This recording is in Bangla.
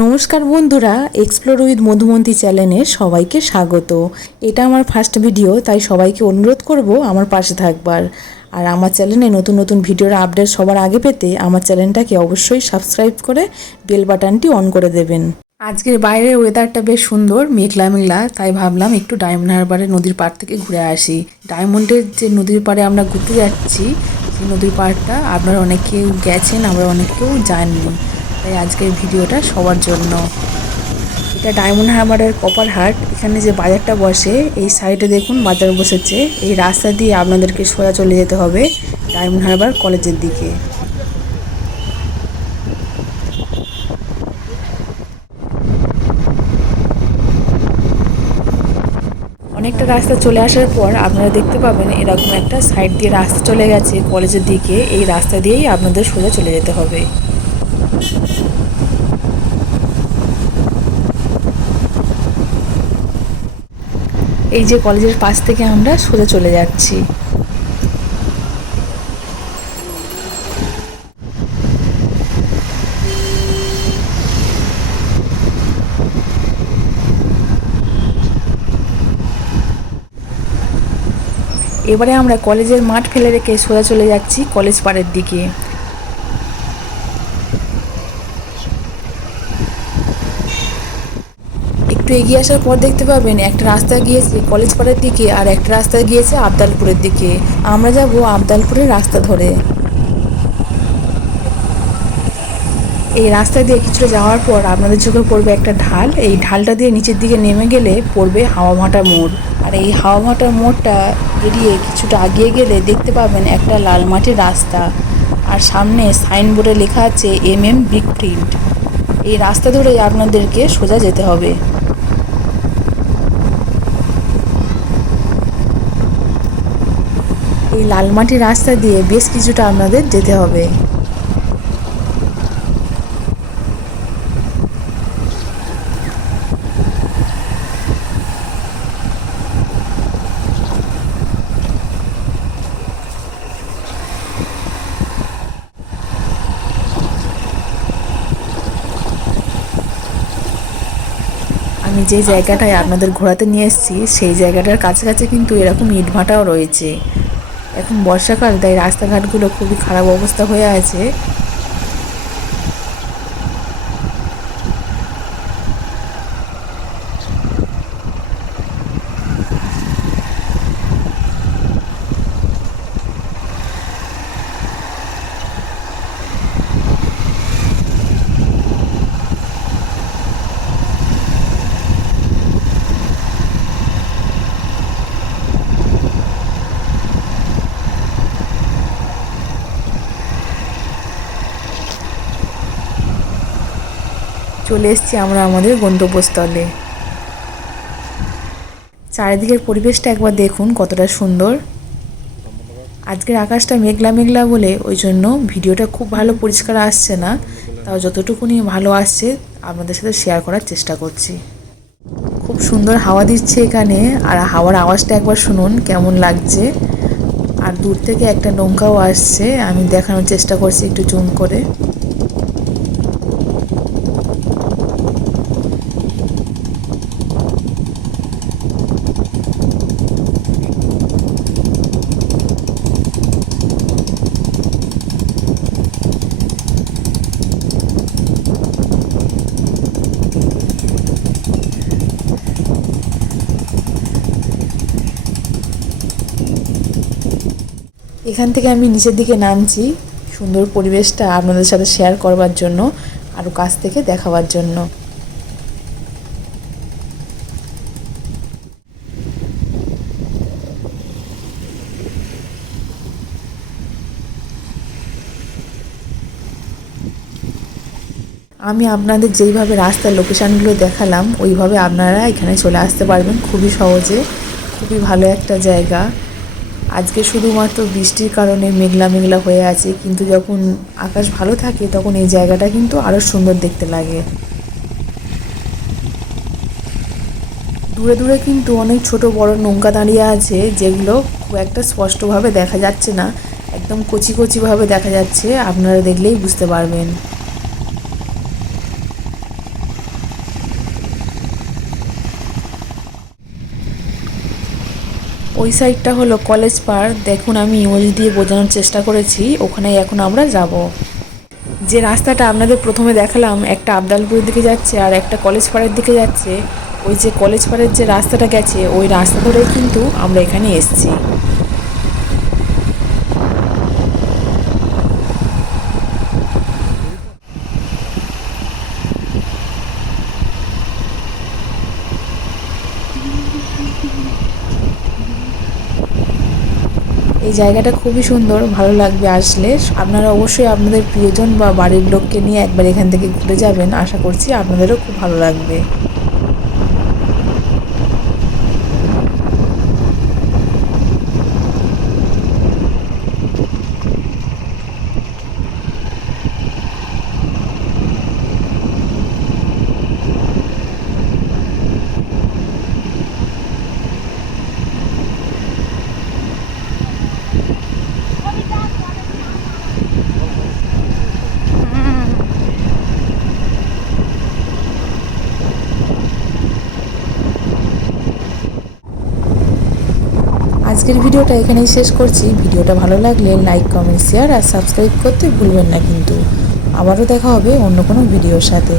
নমস্কার বন্ধুরা, এক্সপ্লোর উইথ মধুমন্তী চ্যানেলে সবাইকে স্বাগত। এটা আমার ফার্স্ট ভিডিও, তাই সবাইকে অনুরোধ করব আমার পাশে থাকবার। আর আমার চ্যানেলে নতুন নতুন ভিডিওর আপডেট সবার আগে পেতে আমার চ্যানেলটাকে অবশ্যই সাবস্ক্রাইব করে বেল বাটনটি অন করে দেবেন। আজকের বাইরের ওয়েদারটা বেশ সুন্দর, মেঘলা মেঘলা, তাই ভাবলাম একটু ডায়মন্ড হারবারের নদীর পাড় থেকে ঘুরে আসি। ডায়মন্ডের যে নদীর পাড়ে আমরা ঘুরতে যাচ্ছি, সেই নদীর পাড়টা আপনারা অনেকেও গেছেন, আবার অনেকেও যাননি, তাই আজকের ভিডিওটা সবার জন্য। এটা ডায়মন্ড হারবারের কপার হাট। এখানে যে বাজারটা বসে, এই সাইডে দেখুন বাজার বসেছে। এই রাস্তা দিয়ে আপনাদেরকে সোজা চলে যেতে হবে ডায়মন্ড হারবার কলেজের দিকে। অনেকটা রাস্তা চলে আসার পর আপনারা দেখতে পাবেন এরকম একটা সাইড দিয়ে রাস্তা চলে গেছে কলেজের দিকে। এই রাস্তা দিয়েই আপনাদের সোজা চলে যেতে হবে। এই যে কলেজের পাশ থেকে আমরা সোজা চলে যাচ্ছি। এবারে আমরা কলেজের মাঠ ফেলে রেখে সোজা চলে যাচ্ছি কলেজ পাড়ের দিকে। একটু এগিয়ে আসার পর দেখতে পাবেন একটা রাস্তা গিয়েছে কলেজ পাড়ের দিকে, আর একটা রাস্তা গিয়েছে আবদালপুরের দিকে। আমরা যাব আবদালপুরের রাস্তা ধরে। এই রাস্তা দিয়ে কিছুটা যাওয়ার পর আপনাদের চোখে পড়বে একটা ঢাল। এই ঢালটা দিয়ে নিচের দিকে নেমে গেলে পড়বে হাওয়াভাটা মোড়। আর এই হাওয়াভাটা মোড়টা এড়িয়ে কিছুটা আগিয়ে গেলে দেখতে পাবেন একটা লাল মাটির রাস্তা, আর সামনে সাইনবোর্ডে লেখা আছে বিগ প্রিন্ট। এই রাস্তা ধরে আপনাদেরকে সোজা যেতে হবে। এই লাল মাটির রাস্তা দিয়ে বেশ কিছুটা আপনাদের যেতে হবে। আমি যে জায়গাটায় আপনাদের ঘোরাতে নিয়ে এসেছি, সেই জায়গাটার কাছাকাছি কিন্তু এরকম ইটভাটাও রয়েছে। এখন বর্ষাকাল, তাই রাস্তাঘাটগুলো খুবই খারাপ অবস্থা হয়ে আছে। চলে এসেছি আমরা আমাদের গন্তব্যস্থলে। চারিদিকের পরিবেশটা একবার দেখুন কতটা সুন্দর। আজকের আকাশটা মেঘলা মেঘলা বলে ওই জন্য ভিডিওটা খুব ভালো পরিষ্কার আসছে না, তাও যতটুকুনি ভালো আসছে আপনাদের সাথে শেয়ার করার চেষ্টা করছি। খুব সুন্দর হাওয়া দিচ্ছে এখানে, আর হাওয়ার আওয়াজটা একবার শুনুন কেমন লাগছে। আর দূর থেকে একটা নৌকাও আসছে, আমি দেখানোর চেষ্টা করছি একটু জুম করে। এখান থেকে আমি নিচের দিকে নামছি সুন্দর পরিবেশটা আপনাদের সাথে শেয়ার করবার জন্য, আরও কাছ থেকে দেখাবার জন্য। আমি আপনাদের যেইভাবে রাস্তার লোকেশানগুলো দেখালাম, ওইভাবে আপনারা এখানে চলে আসতে পারবেন খুবই সহজে। খুবই ভালো একটা জায়গা। আজকে শুধুমাত্র বৃষ্টির কারণে মেঘলা মেঘলা হয়ে আছে, কিন্তু যখন আকাশ ভালো থাকে তখন এই জায়গাটা কিন্তু আরও সুন্দর দেখতে লাগে। দূরে দূরে কিন্তু অনেক ছোট বড় নৌকা দাঁড়িয়ে আছে, যেগুলো খুব একটা স্পষ্টভাবে দেখা যাচ্ছে না, একদম কচি কচিভাবে দেখা যাচ্ছে। আপনারা দেখলেই বুঝতে পারবেন। ওই সাইডটা হলো কলেজ পার্ক। দেখুন আমি ইমোজি দিয়ে বোঝানোর চেষ্টা করেছি, ওখানে এখন আমরা যাব। যে রাস্তাটা আপনাদের প্রথমে দেখালাম, একটা আবদালপুরের দিকে যাচ্ছে আর একটা কলেজ পাড়ের দিকে যাচ্ছে, ওই যে কলেজ পাড়ের যে রাস্তাটা গেছে ওই রাস্তা ধরেই কিন্তু আমরা এখানে এসেছি। এই জায়গাটা খুবই সুন্দর, ভালো লাগবে আসলে। আপনারা অবশ্যই আপনাদের প্রিয়জন বা বাড়ির লোককে নিয়ে একবার এখান থেকে ঘুরে যাবেন, আশা করছি আপনাদেরও খুব ভালো লাগবে। আজকের ভিডিওটা এখানেই শেষ করছি। ভিডিওটা ভালো লাগলে লাইক, কমেন্ট, শেয়ার আর সাবস্ক্রাইব করতে ভুলবেন না কিন্তু। আবারও দেখা হবে অন্য কোনো ভিডিওর সাথে।